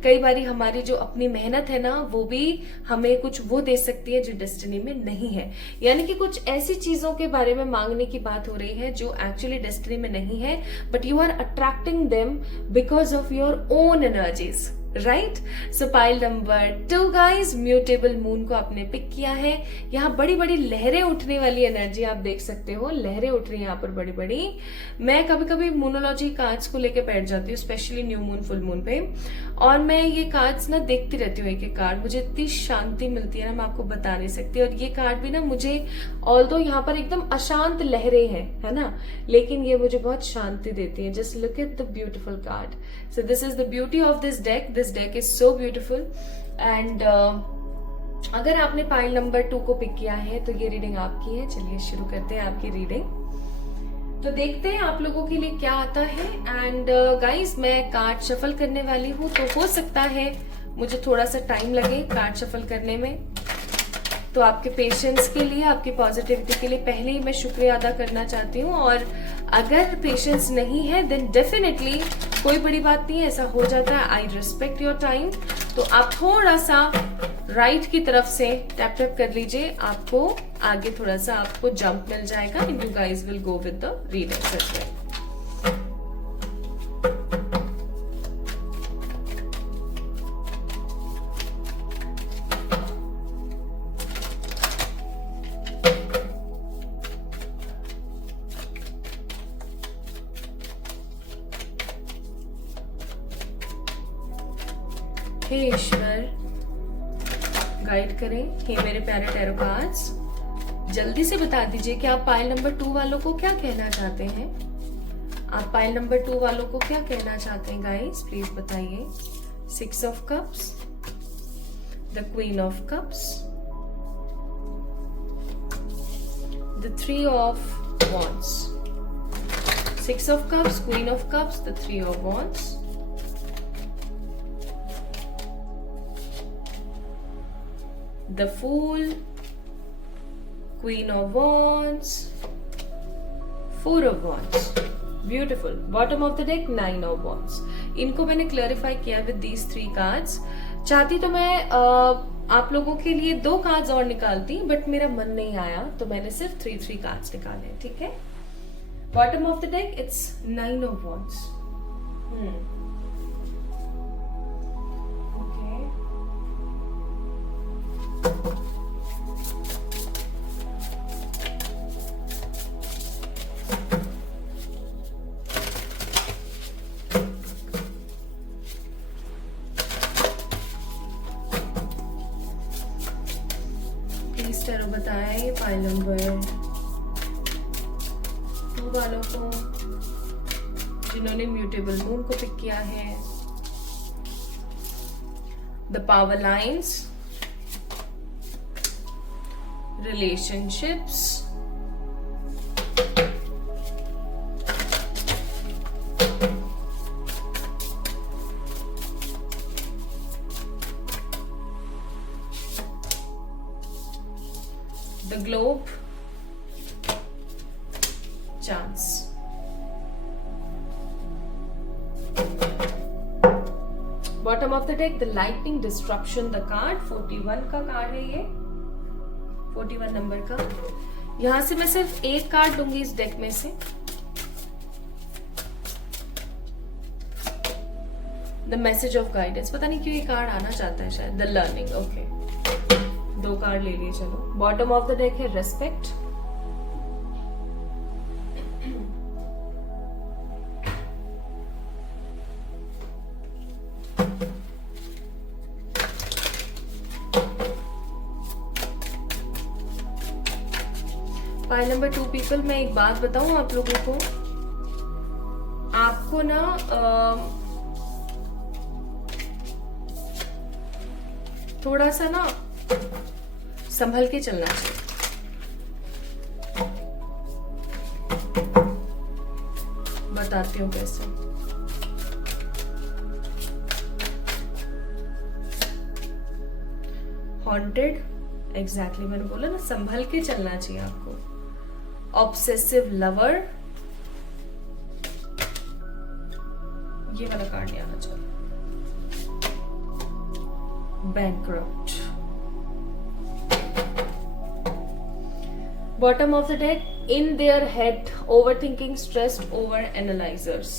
कई बारी हमारी जो अपनी मेहनत है ना, वो भी हमें कुछ वो दे सकती है जो डेस्टिनी में नहीं है। यानी कि कुछ ऐसी चीजों के बारे में मांगने की बात हो रही है जो एक्चुअली डेस्टिनी में नहीं है, but you are attracting them because of your own energies, right. So pile number 2 guys, mutable moon को आपने पिक किया है। यहाँ बड़ी बड़ी लहरें उठने वाली एनर्जी आप देख सकते हो, लहरें उठ रही हैं यहाँ पर बड़ी बड़ी। मैं कभी कभी मोनोलॉजी कार्ड्स को लेके बैठ जाती हूँ, specially new moon full moon पे, और मैं ये कार्ड्स ना देखती रहती हूँ एक एक कार्ड। मुझे इतनी शांति मिलती है ना, मैं आपको बता नहीं सकती। और ये कार्ड भी ना मुझे, ऑल्दो यहाँ पर एकदम अशांत लहरें हैं, है ना, लेकिन ये मुझे बहुत शांति देती है। Just look at the beautiful card. So this is the beauty of this deck. This deck is so beautiful. And अगर आपने पाइल नंबर 2 को पिक किया है तो ये रीडिंग आपकी है। चलिए शुरू करते हैं आपकी रीडिंग। तो देखते हैं आप लोगों के लिए क्या आता है। एंड गाइस, मैं कार्ड शफल करने वाली हूँ, तो हो सकता है मुझे थोड़ा सा टाइम लगे कार्ड शफल करने में। तो आपके पेशेंस के लिए, आपकी पॉजिटिविटी के लिए पहले ही मैं शुक्रिया अदा करना चाहती हूँ। और अगर पेशेंस नहीं है देन डेफिनेटली कोई बड़ी बात नहीं है, ऐसा हो जाता है। I respect your time. तो आप थोड़ा सा राइट की तरफ से टैप टैप कर लीजिए, आपको आगे थोड़ा सा आपको जंप मिल जाएगा and you guys will go with the reading as well. हे ईश्वर, गाइड करें हे मेरे प्यारे टैरो कार्ड्स। जल्दी से बता दीजिए कि आप पाइल नंबर 2 वालों को क्या कहना चाहते हैं। आप पाइल नंबर 2 वालों को क्या कहना चाहते हैं गाइस, प्लीज बताइए। 6 of cups, the queen of cups, the 3 of wands. 6 of cups, queen of cups, the 3 of wands, the Fool, Queen of Wands, 4 of Wands, beautiful. Bottom of the deck 9 of Wands. इनको मैंने clarify किया with these 3 cards. चाहती तो मैं आप लोगों के लिए 2 कार्ड्स और निकालती, बट मेरा मन नहीं आया, तो मैंने सिर्फ 3 कार्ड्स निकाले। ठीक है, bottom of the deck it's 9 of Wands. Please tarot बताएं पाइल नंबर 2 वालों को जिन्होंने म्यूटेबल मून को पिक किया है। The power lines, relationships, the globe, chance. Bottom of the deck the lightning destruction the card 41 का कार्ड है ये, 41 नंबर का। यहां से मैं सिर्फ एक कार्ड लूंगी इस डेक में से। द मैसेज ऑफ गाइडेंस, पता नहीं क्यों ये कार्ड आना चाहता है शायद। द लर्निंग, ओके, 2 कार्ड ले लिए, चलो। बॉटम ऑफ द डेक है रेस्पेक्ट, पाइल नंबर 2 पीपल, मैं एक बात बताऊं आप लोगों को, आपको ना थोड़ा सा ना संभल के चलना चाहिए। बताती हूँ कैसे। हॉन्टेड, एग्जैक्टली मैंने बोला ना, संभल के चलना चाहिए आपको। ऑब्सेसिव लवर, ये वाला कार्ड नहीं आना चाहिए। Bankrupt. Bottom of the deck in their head, over thinking, stressed, over analysers.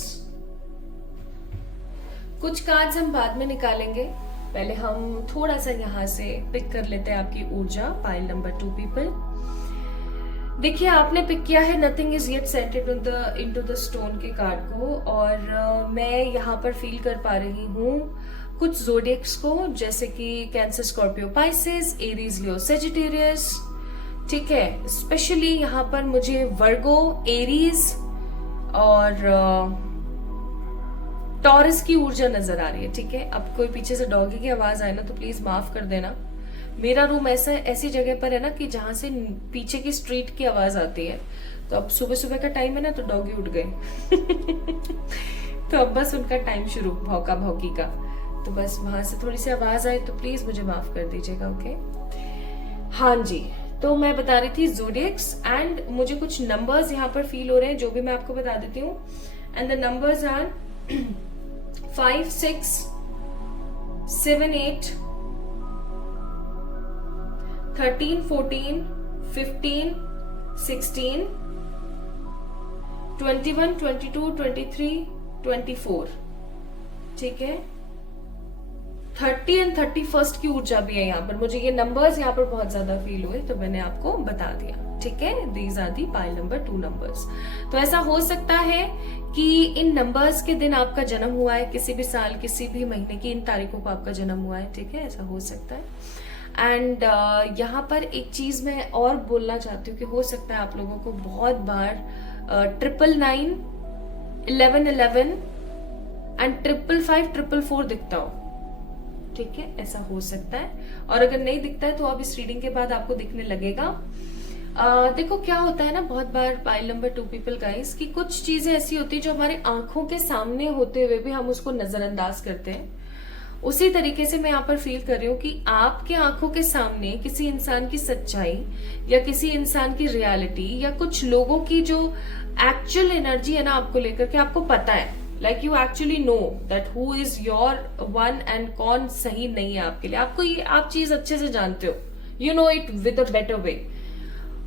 कुछ कार्ड्स हम बाद में निकालेंगे, पहले हम थोड़ा सा यहां से पिक कर लेते हैं आपकी ऊर्जा। पाइल नंबर 2 पीपल, देखिए आपने पिक किया है nothing is yet settled into the stone के कार्ड को, और मैं यहाँ पर फील कर पा रही हूँ कुछ जोडियक्स को, जैसे कि कैंसर, स्कॉर्पियो, पाइसेस, एरीज, लियो, सेजिटेरियस, ठीक है। स्पेशली यहाँ पर मुझे वर्गो, एरीज और टॉरस की ऊर्जा नजर आ रही है, ठीक है। अब कोई पीछे से डॉगी की आवाज आए ना तो प्लीज माफ कर देना। मेरा रूम ऐसी जगह पर है ना कि जहां से पीछे की स्ट्रीट की आवाज आती है, तो अब सुबह सुबह का टाइम है ना, तो डॉगी उठ गए तो अब बस उनका टाइम शुरू भौका भौकी का, तो बस वहां से थोड़ी सी आवाज आए तो प्लीज मुझे माफ कर दीजिएगा, ओके। हाँ जी, तो मैं बता रही थी जोडियक्स, एंड मुझे कुछ नंबर्स यहाँ पर फील हो रहे हैं, जो भी मैं आपको बता देती हूँ। एंड द नंबर्स आर 5, 6, 7, 8, 13, 14, 15, 16, 21, 22, 23, 24, ठीक है। 30 एंड 31 की ऊर्जा भी है यहाँ पर, मुझे ये नंबर्स यहाँ पर बहुत ज्यादा फील हुए, तो मैंने आपको बता दिया, ठीक है। These are the pile number 2 numbers. तो ऐसा हो सकता है कि इन नंबर्स के दिन आपका जन्म हुआ है, किसी भी साल, किसी भी महीने की इन तारीखों को आपका जन्म हुआ है, ठीक है, ऐसा हो सकता है। एंड यहाँ पर एक चीज मैं और बोलना चाहती हूँ कि हो सकता है आप लोगों को बहुत बार 999, 1111 एंड 555, 444 दिखता हो, ठीक है, ऐसा हो सकता है। और अगर नहीं दिखता है तो अब इस रीडिंग के बाद आपको दिखने लगेगा। देखो क्या होता है ना, बहुत बार पाइल नंबर 2 पीपल गाइस, कि कुछ चीजें ऐसी होती है जो हमारे आंखों के सामने होते हुए भी हम उसको नजरअंदाज करते हैं। उसी तरीके से मैं यहाँ पर फील कर रही हूँ कि आपके आंखों के सामने किसी इंसान की सच्चाई या किसी इंसान की रियलिटी या कुछ लोगों की जो एक्चुअल एनर्जी है ना आपको लेकर के, आपको पता है, like you actually know that who is your one and कौन सही नहीं है आपके लिए। आपको ये आप चीज अच्छे से जानते हो, you know it with a better way.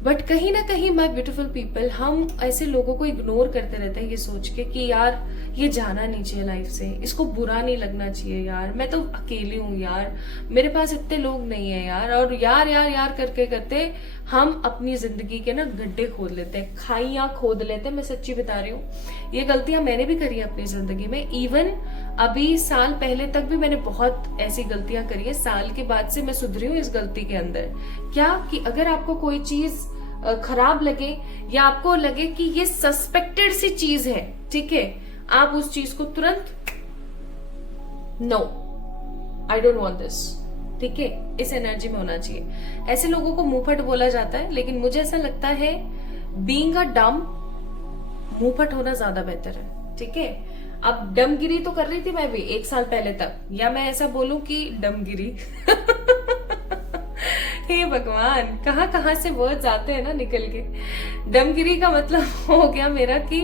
But कहीं ना कहीं माय ब्यूटीफुल पीपल, हम ऐसे लोगों को इग्नोर करते रहते हैं ये सोच के कि यार ये जाना नहीं चाहिए लाइफ से, इसको बुरा नहीं लगना चाहिए, यार मैं तो अकेली हूँ, यार मेरे पास इतने लोग नहीं है यार, और यार यार यार करके करते हम अपनी जिंदगी के ना गड्ढे खोद लेते हैं, खाइयां खोद लेते हैं। मैं सच्ची बता रही हूँ, ये गलतियां मैंने भी करी है अपनी जिंदगी में। इवन अभी साल पहले तक भी मैंने बहुत ऐसी गलतियां करी है, साल के बाद से मैं सुधरी हूँ इस गलती के अंदर। क्या कि अगर आपको कोई चीज खराब लगे या आपको लगे कि ये सस्पेक्टेड सी चीज है, ठीक है, आप उस चीज को तुरंत no, I don't want this, ठीक है, इस एनर्जी में होना चाहिए। ऐसे लोगों को मुंहफट बोला जाता है, लेकिन मुझे ऐसा लगता है बीइंग अ डम, मुंहफट होना ज्यादा बेहतर है। ठीक है, अब डमगिरी तो कर रही थी मैं भी 1 साल पहले तक, या मैं ऐसा बोलूं कि डमगिरी हे भगवान, कहाँ से वर्ड्स आते हैं ना निकल के। डमगिरी का मतलब हो गया मेरा कि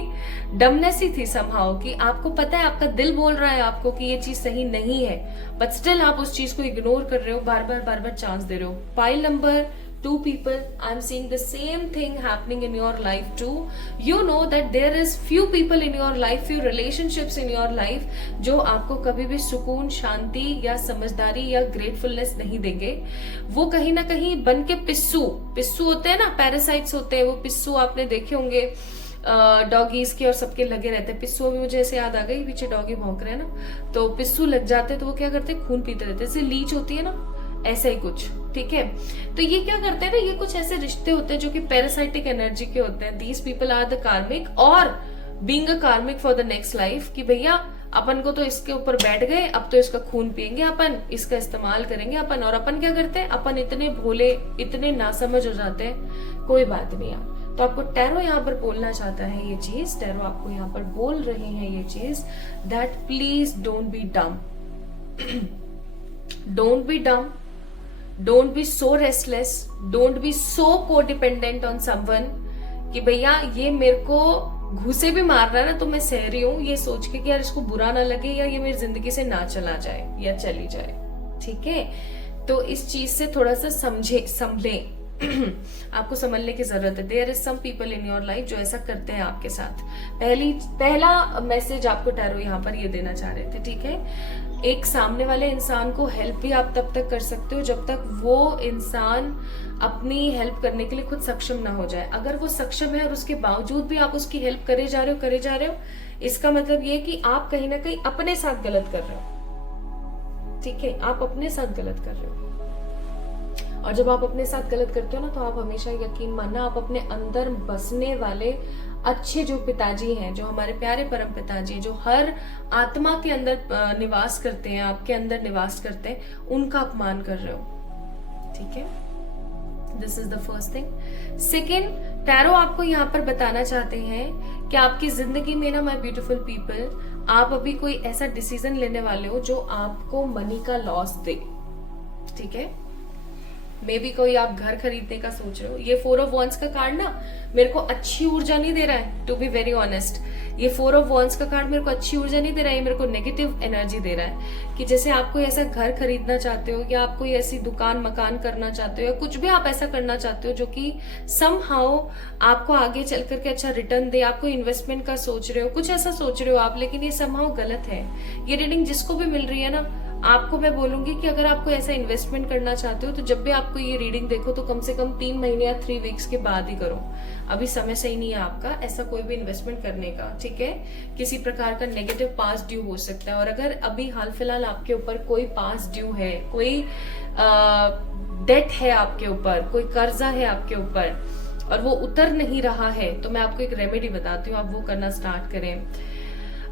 डमनेस ही थी समहाउ, कि आपको पता है, आपका दिल बोल रहा है आपको कि ये चीज सही नहीं है, बट स्टिल आप उस चीज को इग्नोर कर रहे हो, बार बार चांस दे रहे हो। Pile number 2 people, I'm seeing the same thing happening in your life too. You know that there is few people in your life, few relationships in your life जो आपको कभी भी सुकून, शांति या समझदारी या ग्रेटफुलनेस नहीं देंगे। वो कहीं ना कहीं बन के पिस्सू होते हैं ना, पैरासाइट्स होते हैं वो पिस्सू, आपने देखे होंगे डॉगीज के और सबके लगे रहते हैं पिस्सू। अभी मुझे ऐसे याद आ गई, पीछे डॉगी भौंक रहे हैं ना, तो पिस्सू लग जाते हैं तो वो क्या करते हैं, खून पीते रहते हैं, जैसे लीच होती है ना, ऐसा ही कुछ। ठीक है, तो ये क्या करते हैं ना, ये कुछ ऐसे रिश्ते होते हैं जो कि पैरासाइटिक एनर्जी के होते हैं। दीज पीपल आर द कार्मिक और बीइंग अ कार्मिक फॉर द नेक्स्ट लाइफ, कि भैया अपन को तो इसके ऊपर बैठ गए, अब तो इसका खून पियेंगे अपन, इसका इस्तेमाल करेंगे अपन। और अपन क्या करते हैं, अपन इतने भोले, इतने नासमझ हो जाते हैं, कोई बात नहीं यार। तो आपको टैरो यहाँ पर बोलना चाहता है ये चीज, टैरो आपको यहाँ पर बोल रहे हैं ये चीज, दैट प्लीज डोंट बी डम, डोंट बी डम, don't be so restless, don't be so codependent on someone, कि भैया ये मेरे को घुसे भी मार रहा है ना तो मैं सह रही हूं, ये सोच के कि यार इसको बुरा ना लगे या ये मेरी जिंदगी से ना चला जाए या चली जाए। ठीक है, तो इस चीज से थोड़ा सा संभले आपको समझने की जरूरत है। There is some people in your life जो ऐसा करते हैं आपके साथ। पहला मैसेज आपको टैरो यहाँ पर ये देना चाह रहे थे। ठीक है, एक सामने वाले इंसान को हेल्प भी आप तब तक कर सकते हो जब तक वो इंसान अपनी हेल्प करने के लिए खुद सक्षम ना हो जाए। अगर वो सक्षम है और उसके बावजूद भी आप उसकी हेल्प करे जा रहे हो, इसका मतलब ये कि आप कहीं ना कहीं अपने साथ गलत कर रहे हो। ठीक है, आप अपने साथ गलत कर रहे हो, और जब आप अपने साथ गलत करते हो ना, तो आप हमेशा यकीन मानना, आप अपने अंदर बसने वाले अच्छे जो पिताजी हैं, जो हमारे प्यारे परम पिताजी, जो हर आत्मा के अंदर निवास करते हैं, आपके अंदर निवास करते हैं, उनका अपमान कर रहे हो। ठीक है, this is the first thing. Second, tarot आपको यहाँ पर बताना चाहते हैं कि आपकी जिंदगी में ना, माय ब्यूटीफुल पीपल, आप अभी कोई ऐसा डिसीजन लेने वाले हो जो आपको मनी का लॉस दे। ठीक है, मे बी कोई आप घर खरीदने का सोच रहे हो। ये 4 ऑफ वॉन्ड्स का कार्ड ना मेरे को अच्छी ऊर्जा नहीं दे रहा है, टू बी वेरी ऑनेस्ट। ये 4 ऑफ वॉन्ड्स का कार्ड मेरे को अच्छी ऊर्जा नहीं दे रहा है, मेरे को नेगेटिव एनर्जी दे रहा है कि जैसे आप कोई ऐसा घर खरीदना चाहते हो, या आप कोई ऐसी दुकान मकान करना चाहते हो, या कुछ भी आप ऐसा करना चाहते हो जो कि समहाउ आपको आगे चल करके अच्छा रिटर्न दे। आप कोई इन्वेस्टमेंट का सोच रहे हो, कुछ ऐसा सोच रहे हो आप, लेकिन ये समहाउ गलत है। ये रीडिंग जिसको भी मिल रही है ना, आपको मैं बोलूंगी कि अगर आप कोई ऐसा इन्वेस्टमेंट करना चाहते हो तो जब भी आपको ये रीडिंग देखो तो कम से कम 3 महीने या 3 वीक्स के बाद ही करो। अभी समय सही नहीं है आपका ऐसा कोई भी इन्वेस्टमेंट करने का। ठीक है, किसी प्रकार का नेगेटिव पास्ट ड्यू हो सकता है, और अगर अभी हाल फिलहाल आपके ऊपर कोई पास्ट ड्यू है, कोई डेट है आपके ऊपर, कोई कर्जा है आपके ऊपर और वो उतर नहीं रहा है, तो मैं आपको एक रेमेडी बताती हूँ, आप वो करना स्टार्ट करें।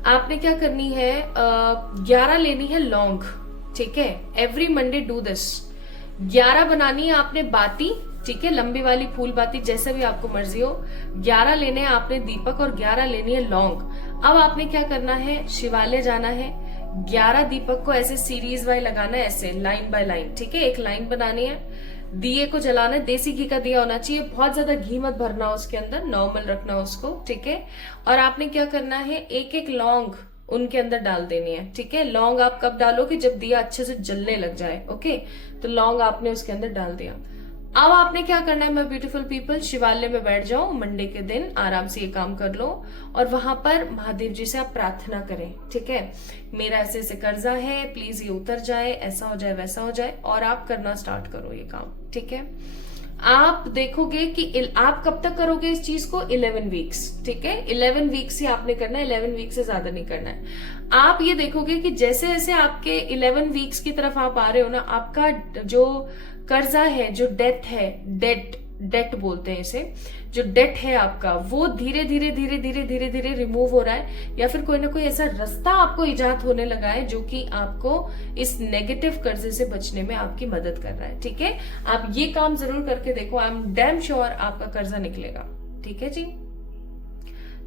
आपने क्या करनी है, 11 लेनी है लौंग। ठीक है, एवरी मंडे डू दिस। 11 बनानी है आपने बाती, ठीक है, लंबी वाली फूल बाती, जैसे भी आपको मर्जी हो। 11 लेने हैं आपने दीपक और 11 लेनी है लौंग। अब आपने क्या करना है, शिवालय जाना है, 11 दीपक को ऐसे सीरीज वाइज लगाना है, ऐसे लाइन बाय लाइन। ठीक है, एक लाइन बनानी है, दिए को जलाना है, देसी घी का दिया होना चाहिए, बहुत ज्यादा घी मत भरना उसके अंदर, नॉर्मल रखना उसको। ठीक है, और आपने क्या करना है, एक एक लौंग उनके अंदर डाल देनी है। ठीक है, लौंग आप कब डालोगे, जब दिया अच्छे से जलने लग जाए। ओके, तो लौंग आपने उसके अंदर डाल दिया। अब आपने क्या करना है, माय ब्यूटीफुल पीपल, शिवालय में बैठ जाओ, मंडे के दिन आराम से ये काम कर लो और वहां पर महादेव जी से आप प्रार्थना करें। ठीक है, मेरा ऐसे ऐसे कर्जा है, प्लीज ये उतर जाए, ऐसा हो जाए वैसा हो जाए, और आप करना स्टार्ट करो ये काम। ठीक है, आप देखोगे कि आप कब तक करोगे इस चीज को, 11 वीक्स। ठीक है, 11 वीक्स ही आपने करना है, 11 वीक्स से ज्यादा नहीं करना है। आप ये देखोगे कि जैसे जैसे आपके 11 वीक्स की तरफ आप आ रहे हो ना, आपका जो कर्जा है, जो डेट है, डेट बोलते हैं इसे, जो डेट है आपका वो धीरे धीरे धीरे धीरे धीरे धीरे रिमूव हो रहा है, या फिर कोई ना कोई ऐसा रास्ता आपको इजाद होने लगा है जो कि आपको इस नेगेटिव कर्जे से बचने में आपकी मदद कर रहा है। ठीक है, आप ये काम जरूर करके देखो, आई एम डैम श्योर आपका कर्जा निकलेगा। ठीक है जी,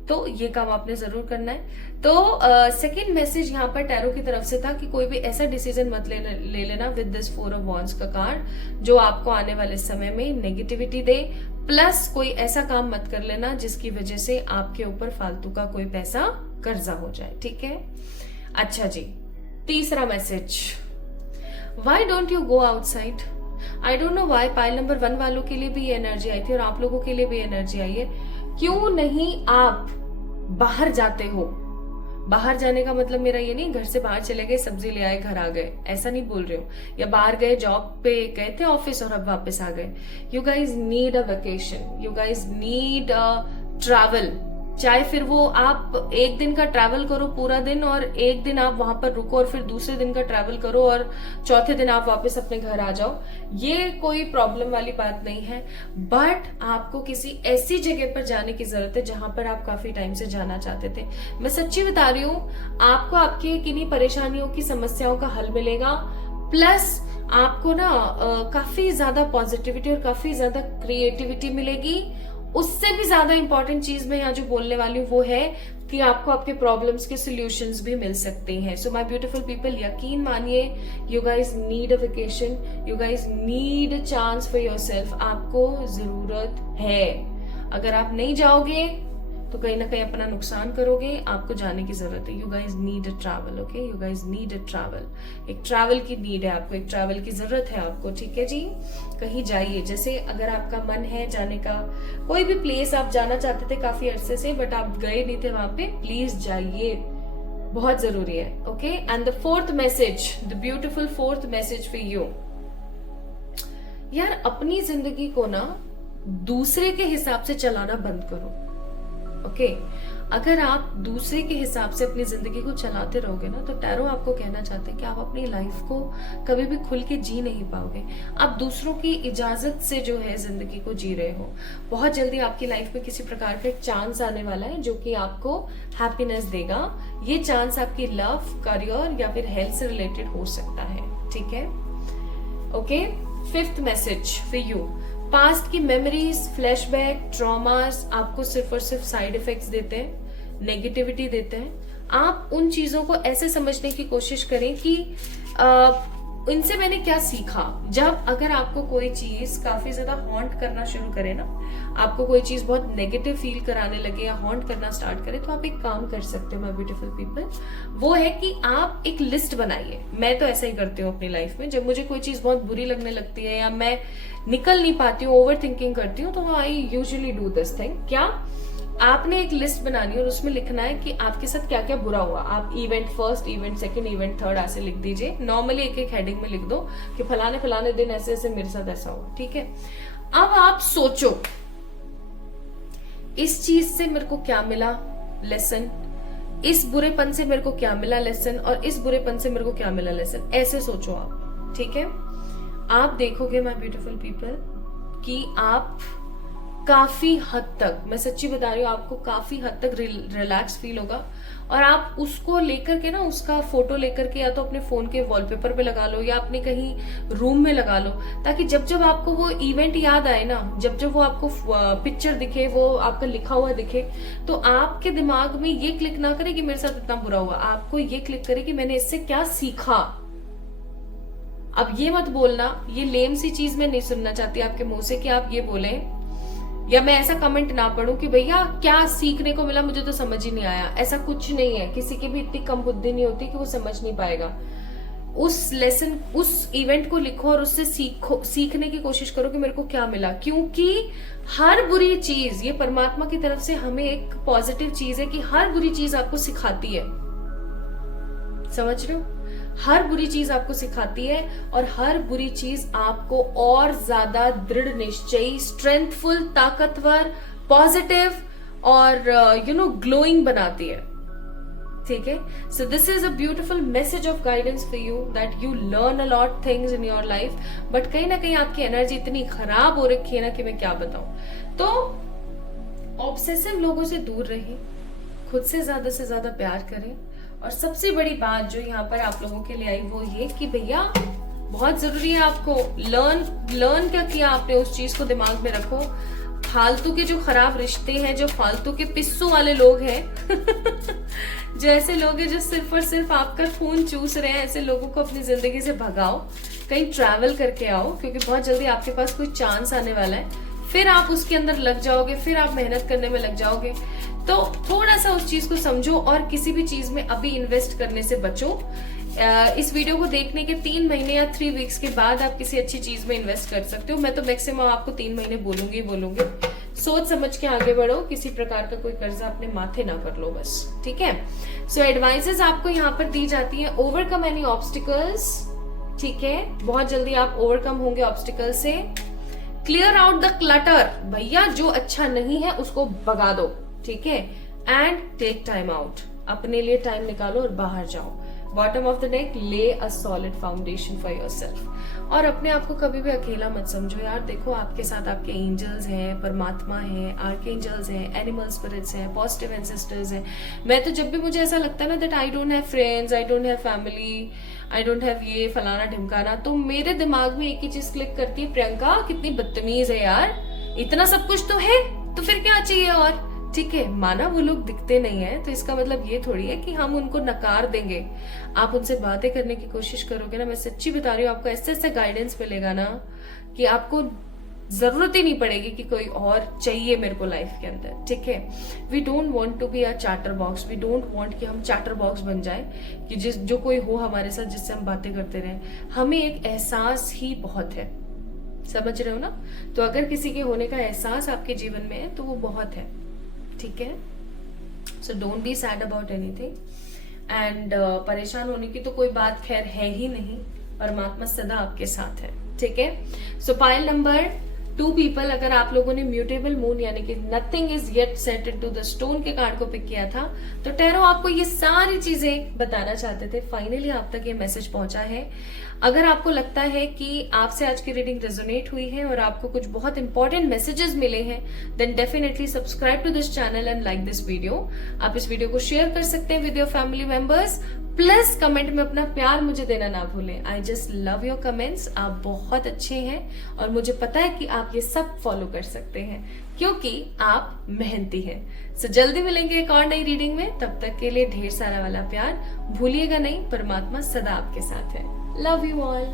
तो ये काम आपने जरूर करना है। तो सेकंड मैसेज यहाँ पर टैरो की तरफ से था कि कोई भी ऐसा डिसीजन मत ले लेना विद दिस 4 ऑफ वॉन्ड्स का कार्ड जो आपको आने वाले समय में नेगेटिविटी दे, प्लस कोई ऐसा काम मत कर लेना जिसकी वजह से आपके ऊपर फालतू का कोई पैसा कर्जा हो जाए। ठीक है, अच्छा जी, तीसरा message, why don't you go outside. I don't know why, pile number 1 वालों के लिए भी ये एनर्जी आई थी और आप लोगों के लिए भी एनर्जी आई है। क्यों नहीं आप बाहर जाते हो? बाहर जाने का मतलब मेरा ये नहीं घर से बाहर चले गए, सब्जी ले आए, घर आ गए, ऐसा नहीं बोल रहे हो, या बाहर गए, जॉब पे गए थे, ऑफिस, और अब वापस आ गए। You guys need a vacation, you guys need a travel. चाहे फिर वो आप एक दिन का ट्रैवल करो पूरा दिन, और एक दिन आप वहां पर रुको, और फिर दूसरे दिन का ट्रैवल करो, और चौथे दिन आप वापस अपने घर आ जाओ, ये कोई प्रॉब्लम वाली बात नहीं है। बट आपको किसी ऐसी जगह पर जाने की जरूरत है जहां पर आप काफी टाइम से जाना चाहते थे। मैं सच्ची बता रही हूँ, आपको आपके किन्हीं परेशानियों की समस्याओं का हल मिलेगा, प्लस आपको ना काफी ज्यादा पॉजिटिविटी और काफी ज्यादा क्रिएटिविटी मिलेगी। उससे भी ज्यादा इंपॉर्टेंट चीज मैं यहाँ जो बोलने वाली हूँ वो है कि आपको आपके प्रॉब्लम्स के सॉल्यूशंस भी मिल सकते हैं। सो माय ब्यूटीफुल पीपल, यकीन मानिए, you guys need a vacation, you guys need a chance for yourself. आपको जरूरत है। अगर आप नहीं जाओगे तो कहीं ना कहीं अपना नुकसान करोगे। आपको जाने की जरूरत है। You guys need a travel, okay, you guys need a travel. एक ट्रैवल की नीड है आपको, एक ट्रैवल की जरूरत है आपको। ठीक है जी, कहीं जाइए। जैसे अगर आपका मन है जाने का, कोई भी प्लेस आप जाना चाहते थे काफी अरसे से बट आप गए नहीं थे वहां पे, प्लीज जाइए, बहुत जरूरी है। Okay, and the fourth message, the beautiful fourth message for you, यार अपनी जिंदगी को ना दूसरे के हिसाब से चलाना बंद करो। ओके, अगर आप दूसरे के हिसाब से अपनी जिंदगी को चलाते रहोगे ना, तो टैरो आपको कहना चाहते हैं कि आप अपनी लाइफ को कभी भी खुल के जी नहीं पाओगे। आप दूसरों की इजाजत से जो है जिंदगी को जी रहे हो। बहुत जल्दी आपकी लाइफ में किसी प्रकार का एक चांस आने वाला है जो कि आपको हैप्पीनेस देगा। ये चांस आपकी लव, करियर या फिर हेल्थ से रिलेटेड हो सकता है। ठीक है, okay. Fifth message for you, past की मेमोरीज, फ्लैशबैक, ट्रॉमास आपको सिर्फ और सिर्फ साइड इफेक्ट्स देते हैं, नेगेटिविटी देते हैं। आप उन चीजों को ऐसे समझने की कोशिश करें कि इनसे मैंने क्या सीखा। जब अगर आपको कोई चीज काफी ज्यादा हॉन्ट करना शुरू करे ना, आपको कोई चीज बहुत नेगेटिव फील कराने लगे या हॉन्ट करना स्टार्ट करे, तो आप एक काम कर सकते हो माय ब्यूटीफुल पीपल, वो है कि आप एक लिस्ट बनाइए। मैं तो ऐसा ही करती हूँ अपनी लाइफ में। जब मुझे कोई चीज बहुत बुरी लगने लगती है या मैं निकल नहीं पाती हूँ, ओवर थिंकिंग करती हूँ, तो I usually do this thing. क्या, आपने एक लिस्ट बनानी है और उसमें लिखना है कि आपके साथ क्या क्या बुरा हुआ। आप event first, event second, event third ऐसे लिख दीजिए। नॉर्मली एक एक हेडिंग में लिख दो कि फलाने फलाने दिन ऐसे ऐसे मेरे साथ ऐसा हुआ। ठीक है, अब आप सोचो इस चीज से मेरे को क्या मिला लेसन, इस बुरेपन से मेरे को क्या मिला लेसन, और इस बुरेपन से मेरे को क्या मिला लेसन। ऐसे सोचो आप। ठीक है, आप देखोगे माय ब्यूटीफुल पीपल कि आप काफी हद तक, मैं सच्ची बता रही हूँ, आपको काफी हद तक रिलैक्स फील होगा। और आप उसको लेकर के ना, उसका फोटो लेकर के या तो अपने फोन के वॉलपेपर पे लगा लो या अपने कहीं रूम में लगा लो, ताकि जब जब आपको वो इवेंट याद आए ना, जब जब वो आपको पिक्चर दिखे, वो आपका लिखा हुआ दिखे, तो आपके दिमाग में ये क्लिक ना करे कि मेरे साथ इतना बुरा हुआ, आपको ये क्लिक करे कि मैंने इससे क्या सीखा। अब ये मत बोलना, ये लेम सी चीज मैं नहीं सुनना चाहती आपके मुंह से कि आप ये बोले या मैं ऐसा कमेंट ना पढ़ूं कि भैया क्या सीखने को मिला, मुझे तो समझ ही नहीं आया। ऐसा कुछ नहीं है, किसी की भी इतनी कम बुद्धि नहीं होती कि वो समझ नहीं पाएगा। उस लेसन, उस इवेंट को लिखो और उससे सीखने की कोशिश करो कि मेरे को क्या मिला। क्योंकि हर बुरी चीज, ये परमात्मा की तरफ से हमें एक पॉजिटिव चीज है कि हर बुरी चीज आपको सिखाती है। समझ रहे हो, हर बुरी चीज आपको सिखाती है और हर बुरी चीज आपको और ज्यादा दृढ़ निश्चयी, स्ट्रेंथफुल, ताकतवर, पॉजिटिव और ग्लोइंग बनाती है। ठीक है। So this is a beautiful message of guidance for you that you learn a lot things in your life, but कहीं ना कहीं आपकी एनर्जी इतनी खराब हो रखी है ना कि मैं क्या बताऊं। तो ऑब्सेसिव लोगों से दूर रहिए, खुद से ज्यादा प्यार करें, और सबसे बड़ी बात जो यहाँ पर आप लोगों के लिए आई वो ये कि भैया बहुत जरूरी है आपको लर्न क्या किया आपने, उस चीज को दिमाग में रखो। फालतू के जो खराब रिश्ते हैं, जो फालतू के पिस्सू वाले लोग हैं जो ऐसे लोग हैं जो सिर्फ और सिर्फ आपका खून चूस रहे हैं, ऐसे लोगों को अपनी जिंदगी से भगाओ, कहीं ट्रैवल करके आओ, क्योंकि बहुत जल्दी आपके पास कोई चांस आने वाला है, फिर आप उसके अंदर लग जाओगे, फिर आप मेहनत करने में लग जाओगे। तो थोड़ा सा उस चीज को समझो और किसी भी चीज में अभी इन्वेस्ट करने से बचो। इस वीडियो को देखने के 3 महीने या 3 वीक्स के बाद आप किसी अच्छी चीज में इन्वेस्ट कर सकते हो। मैं तो मैक्सिमम आपको 3 महीने बोलूंगी। सोच समझ के आगे बढ़ो, किसी प्रकार का कोई कर्जा अपने माथे ना कर लो बस, ठीक है। सो एडवाइसेस आपको यहाँ पर दी जाती है, ओवरकम एनी ऑब्स्टिकल्स, ठीक है, बहुत जल्दी आप ओवरकम होंगे ऑब्स्टिकल से। क्लियर आउट द क्लटर, भैया जो अच्छा नहीं है उसको भगा दो, ठीक है। एंड टेक टाइम आउट, अपने लिए टाइम निकालो और बाहर जाओ। बॉटम ऑफ द डेक, ले a solid foundation for yourself. और अपने आप को कभी भी अकेला मत समझो यार। देखो आपके साथ आपके एंजल्स हैं, परमात्मा है, आर्कएंजल्स हैं, एनिमल स्पिरिट्स हैं, पॉजिटिव एंसेस्टर्स हैं। मैं तो जब भी मुझे ऐसा लगता है ना that I don't have friends, I don't have family, I don't have ये फलाना ढिमकाना, तो मेरे दिमाग में एक ही चीज क्लिक करती है, प्रियंका कितनी बदतमीज है यार, इतना सब कुछ तो है तो फिर क्या चाहिए और, ठीक है। माना वो लोग दिखते नहीं है तो इसका मतलब ये थोड़ी है कि हम उनको नकार देंगे। आप उनसे बातें करने की कोशिश करोगे ना, मैं सच्ची बता रही हूँ, आपको ऐसे ऐसे गाइडेंस मिलेगा ना कि आपको जरूरत ही नहीं पड़ेगी कि कोई और चाहिए मेरे को लाइफ के अंदर, ठीक है। We don't want to be a chatter box, we don't want कि हम चैटर बॉक्स बन जाए, कि जो कोई हो हमारे साथ जिससे हम बातें करते रहें। हमें एक एहसास ही बहुत है, समझ रहे हो ना। तो अगर किसी के होने का एहसास आपके जीवन में है तो वो बहुत है, ठीक है। So don't be sad about anything, and परेशान होने की तो कोई बात खैर है ही नहीं, परमात्मा सदा आपके साथ है, ठीक है। सो पाइल नंबर 2 पीपल, अगर आप लोगों ने म्यूटेबल मून यानी कि nothing is yet set into the stone के कार्ड को पिक किया था, तो टैरो आपको ये सारी चीजें बताना चाहते थे। फाइनली आप तक ये मैसेज पहुंचा है। अगर आपको लगता है कि आपसे आज की रीडिंग रेजोनेट हुई है और आपको कुछ बहुत इंपॉर्टेंट मैसेजेस मिले हैं, then definitely subscribe to this channel and like this video. आप इस वीडियो को शेयर कर सकते हैं with your family members. Plus comment में अपना प्यार मुझे देना ना भूलें। I just love your comments, आप बहुत अच्छे हैं और मुझे पता है कि आप ये सब फॉलो कर सकते हैं क्योंकि आप मेहनती हैं। सो जल्दी मिलेंगे एक और नई रीडिंग में, तब तक के लिए ढेर सारा वाला प्यार भूलिएगा नहीं, परमात्मा सदा आपके साथ है। Love you all.